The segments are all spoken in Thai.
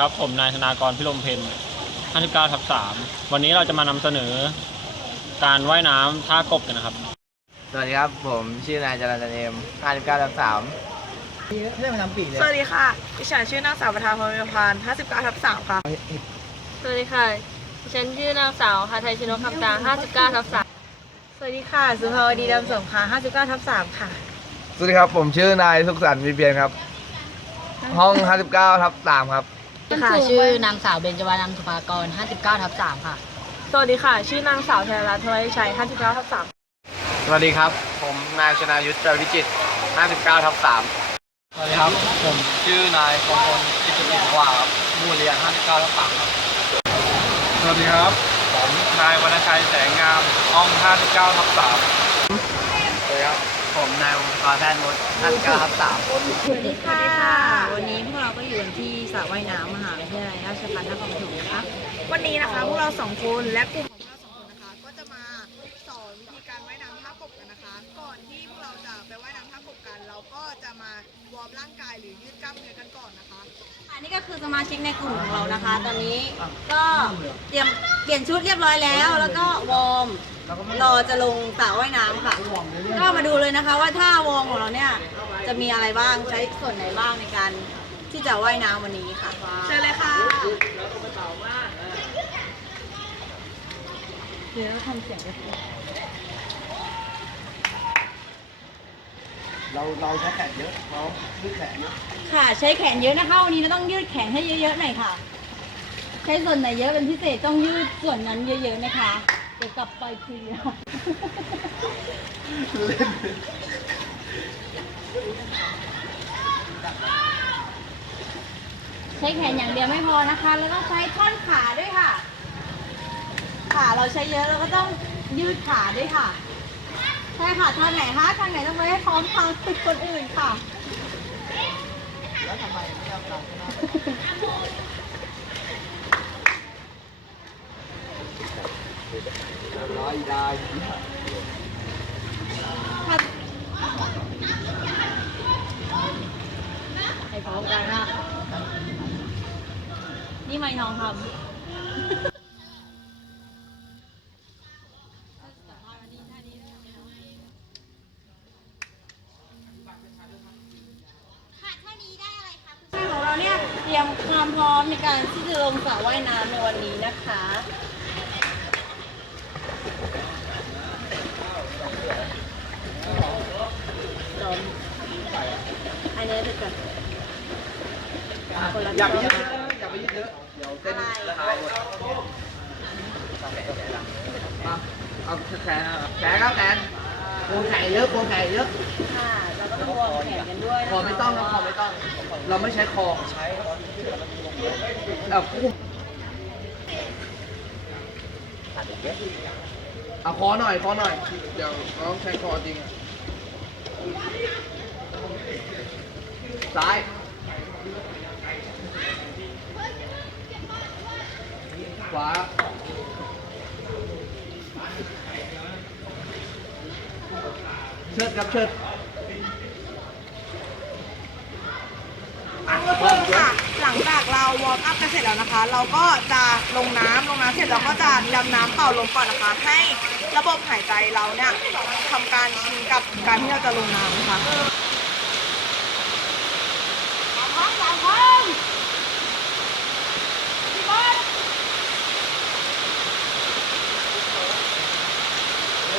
ครับ ผมนายธนากรพิรมเพน59ทับ3วันนี้เราจะมานำเสนอ การว่ายน้ำท่ากบกันนะครับ สวัสดีครับ ผมชื่อนายจรัญจันเอม59ทับ3สวัสดีค่ะ ดิฉันชื่อนางสาวประธานพรหมพาน59ทับ3ค่ะ สวัสดีค่ะ ดิฉันชื่อนางสาวค่ะไทยชนกคำตา59ทับ3สวัสดีค่ะ สุภาวดีดำสมค่ะ59ทับ3ค่ะ สวัสดีครับ ผมชื่อนายสุขสันต์วิเพียนครับ ห้อง 59ทับ3ครับ ค่ะ ชื่อนางสาวเบญจวรรณสุภากร 59ทับ3ค่ะ สวัสดีค่ะ ชื่อนางสาวธนรัตน์ธนวิชัย 59ทับ3สวัสดีครับ ผมนายชนายุทธเจริญวิจิตร59ทับ3สวัสดีครับ ผมชื่อนายกพลกิจกิจกว่าครับมูเรียน 59ทับ3ครับ สวัสดีครับ ผมนายวรรณชัยแสงงามห้อง 59ทับ3สวัสดีครับ ผมนายวงศกรแพทย์นุช59ทับ3สวัสดีค่ะ วันนี้พวกเราก็อยู่กันที่สระว่ายน้ำ มหาวิทยาลัยราชภัฏนครปฐมนะคะ วันนี้นะคะพวกเราสองคนและกลุ่มของพวกเราสองคนนะคะ ก็จะมาสอนวิธีการว่ายน้ำท่ากบกันนะคะ ก่อนที่พวกเราจะไปว่ายน้ำท่ากบกัน เราก็จะมาวอร์มร่างกายหรือยืดกล้ามเนื้อกันก่อนนะคะ อันนี้ก็คือสมาชิกในกลุ่มของเรานะคะ ตอนนี้ก็เตรียมเปลี่ยนชุดเรียบร้อยแล้ว แล้วก็วอร์มรอจะลงสระว่ายน้ำค่ะ ก็มาดูเลยนะคะ ว่าท่าวอร์มของเราเนี่ยจะมีอะไรบ้างใช้ส่วนไหนบ้างในการ ที่จะว่ายน้ำวันนี้ค่ะเชิญเลยค่ะเดี๋ยวเราทำเสียงกันเราเราใช้แขนเยอะเรายืดแขนเยอะค่ะใช้แขนเยอะนะคะวันนี้เราต้องยืดแขนให้เยอะๆหน่อยค่ะ ใช้ส่วนไหนเยอะเป็นพิเศษต้องยืดส่วนนั้นเยอะๆนะคะ เดี๋ยวกลับไปคืนนี้ค่ะ ช้แขนอย่างเดียวไม่พอนะคะ แล้วต้องใช้ท่อนขาด้วยค่ะ ขาเราใช้เยอะเราก็ต้องยืดขาด้วยค่ะ ใช่ค่ะท่อนไหนคะท่อนไหนต้องไปให้พร้อมทางติดคนอื่นค่ะร้อยได้ ให้พร้อมกันนะ น้องทำของเราเนี่ยเตรียมความพร้อมในการที่จะลงสระว่ายน้ำในวันนี้นะคะ อันนี้เดี๋ยวก่อนคนละอย่าไปยืดเยอะอย่าไปยืดเยอะ เดี๋ยวเส้นละลายหมดมาเอาแขนแขนครับแขนโกงไก่เยอะโกงไก่เยอะค่ะเราก็ต้องวอร์มแขนกันด้วยนะคอไม่ต้องนะคอไม่ต้อง เราไม่ใช้คอใช้เอาคุ้มเอาคอหน่อยคอหน่อย เดี๋ยวน้องใช้คอจริงอะซ้าย ขวาเชิดครับเชิดคนค่ะ หลังจากเราวอร์มอัพกันเสร็จแล้วนะคะ เราก็จะลงน้ำลงน้ำเสร็จเราก็จะดำน้ำเป่าลมก่อนนะคะ ให้ระบบหายใจเราเนี่ยทำการชินกับการที่เราจะลงน้ำนะคะเสร็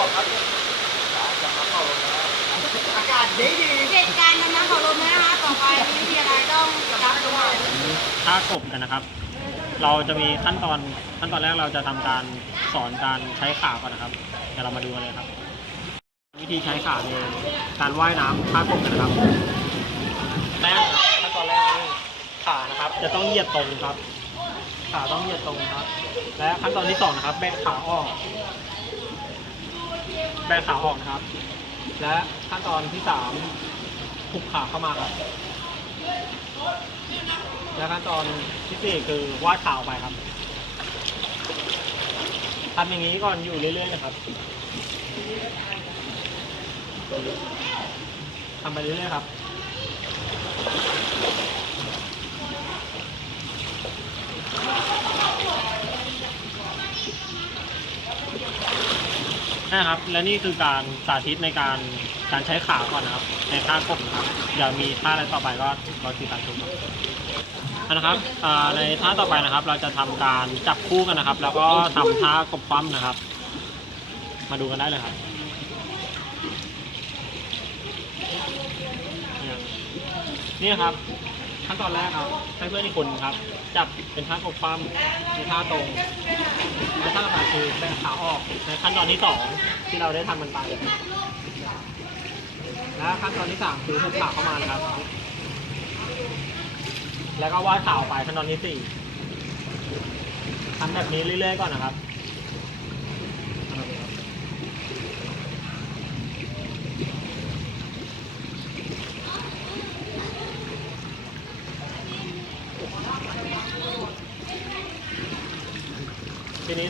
จการดำน้ำขอลมนะคะ ต่อไปวิทยาลัยต้องรับตัวท่ากบกันนะครับ เราจะมีขั้นตอนขั้นตอนแรกเราจะทำการสอนการใช้ขาก่อนนะครับเดี๋ยวเรามาดูกันเลยครับ วิธีใช้ขาในการว่ายน้ำท่ากบกันนะครับแรกนะครับขั้นตอนแรกขานะครับ จะต้องเหยียดตรงครับ ขาต้องเหยียดตรงครับ และขั้นตอนที่สองนะครับแบกขาออก บกขาออกนะครับ และขั้นตอนที่สามผูกขาเข้ามาครับ และขั้นตอนที่สี่คือวาดขาออกไปครับทำอย่างนี้ก่อนอยู่เรื่อยๆนะครับทำไปเรื่อยๆครับ นะครับ และนี่คือการสาธิตในการการใช้ขาก่อนนะครับ ในท่ากบนะครับเดี๋ยวมีท่าอะไรต่อไปก็รอติดตามชมครับนะครับในท่าต่อไปนะครับ เราจะทำการจับคู่กันนะครับ แล้วก็ทำท่ากบคว่ำนะครับ มาดูกันได้เลยครับนี่ครับ ขั้นตอนแรกครับให้เพื่อนอีกคนครับ จับเป็นท่ากบคว่ำในท่าตรงในท่าต่อไปคือแบกขาออกในขั้นตอนที่สองที่เราได้ทำมันไปและขั้นตอนที่สามคือหุบขาเข้ามานะครับ แล้วก็วาดขาออกไปขั้นตอนที่สี่ทำแบบนี้เรื่อยๆก่อนนะครับ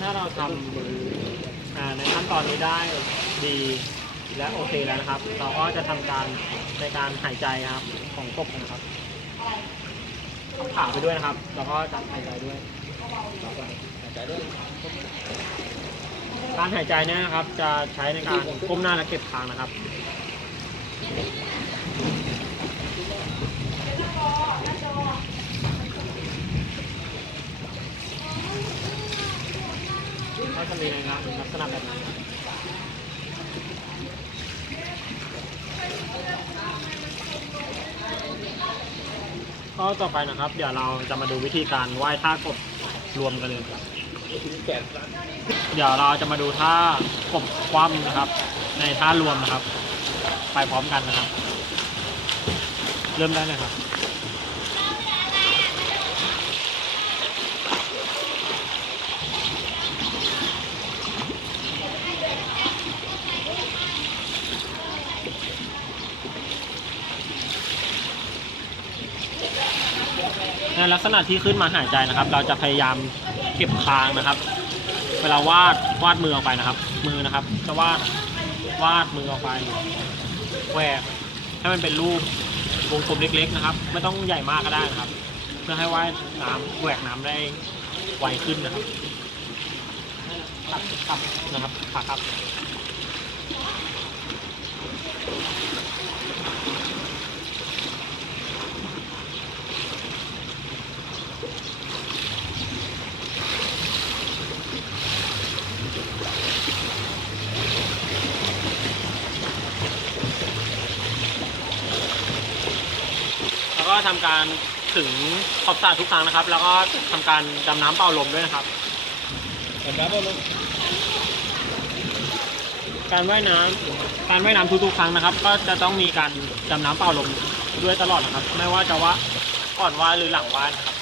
ถ้าเราทำอ่าในขั้นตอนนี้ได้ดีและโอเคแล้วนะครับ เราก็จะทำการในการหายใจครับของกบนะครับทำขาไปด้วยนะครับ แล้วก็จับหายใจด้วย การหายใจเนี่ยนะครับ จะใช้ในการก้มหน้าและเก็บคางนะครับ ก็จะมีในงานลักษณะแบบนี้ก็ต่อไปนะครับ เดี๋ยวเราจะมาดูวิธีการไหว้ท่ากบรวมกันเลยครับ เดี๋ยวเราจะมาดูท่ากบคว่ำนะครับ ในท่ารวมนะครับ ไปพร้อมกันนะครับ เริ่มได้เลยครับ ในลักษณะที่ขึ้นมาหายใจนะครับ เราจะพยายามเก็บคางนะครับ เวลาวาดวาดมือออกไปนะครับ มือนะครับ จะวาดวาดมือออกไปแหวกให้มันเป็นรูปวงกลมเล็ก ๆ นะครับ ไม่ต้องใหญ่มากก็ได้นะครับ เพื่อให้ว่ายน้ำแหวกน้ำได้ไวขึ้นนะครับตัดตับนะครับขาครับ ทำการถึงขอบสระทุกครั้งนะครับ แล้วก็ทำการดำน้ำเป่าลมด้วยนะครับดำน้ำเป่าลมการว่ายน้ำการว่ายน้ำทุกๆครั้งนะครับ ก็จะต้องมีการดำน้ำเป่าลมด้วยตลอดนะครับ ไม่ว่าจะว่าก่อนว่ายหรือหลังว่ายนะครับ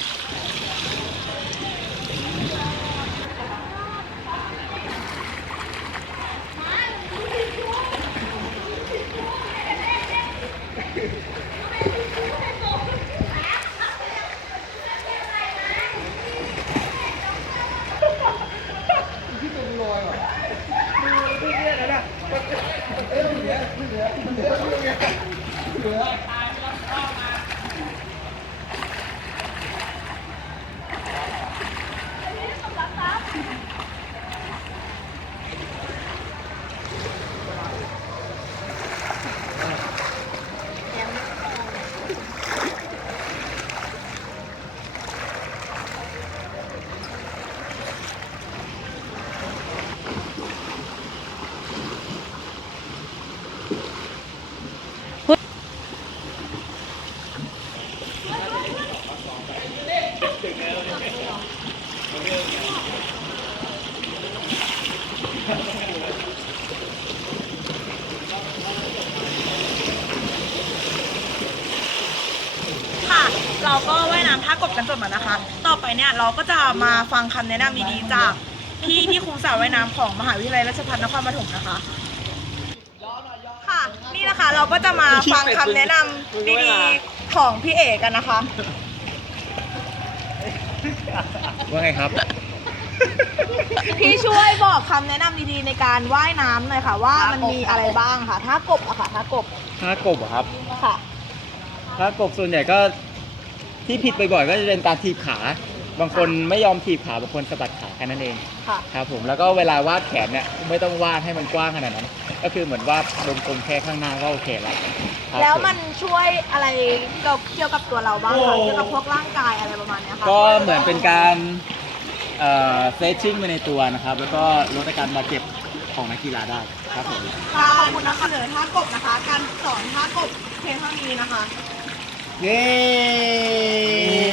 ค่ะ เราก็ว่าย น้ำท่ากบกันจบแล้วนะคะ ต่อไปเนี่ยเราก็จะมาฟังคำแนะนำดีๆจากพี่ที่คุมสระว่ายน้ำของมหาวิทยาลัยราชภัฏนครปฐมนะคะ ค่ะ นี่นะคะเราก็จะมาฟังคำแนะนำดีๆของพี่เอกกันนะคะ ว่าไงครับ พี่ช่วยบอกคำแนะนำดีๆในการว่ายน้ำหน่อยค่ะ ว่ามันมีอะไรบ้างค่ะท่ากบอะค่ะท่ากบถ้ากบอะครับ ค่ะถ้ากบส่วนใหญ่ก็ ที่ผิดบ่อยๆก็จะเป็นการทีบขา บางคนไม่ยอมถีบขาบางคนสะบัดขาแค่นั้นเองค่ะ ครับผมแล้วก็เวลาวาดแขนเนี่ยไม่ต้องวาดให้มันกว้างขนาดนั้น ก็คือเหมือนวาดวงกลมแค่ข้างหน้าก็โอเคแล้วครับแล้วผมันช่วยอะไรเกี่ยวเกี่ยวกับตัวเราบ้างคะเกี่ยวกับพวกร่างกายอะไรประมาณเนี้ยค่ะก็เหมือนเป็นการเอ่อเซตชิ่งไปในตัวนะครับ แล้วก็ลดอาการบาดเจ็บของนักกีฬาได้ครับผม ค่ะขอบคุณนะคะเหนือท่ากบนะคะ การสอนท่ากบเพียงเท่านี้นะคะ Yay!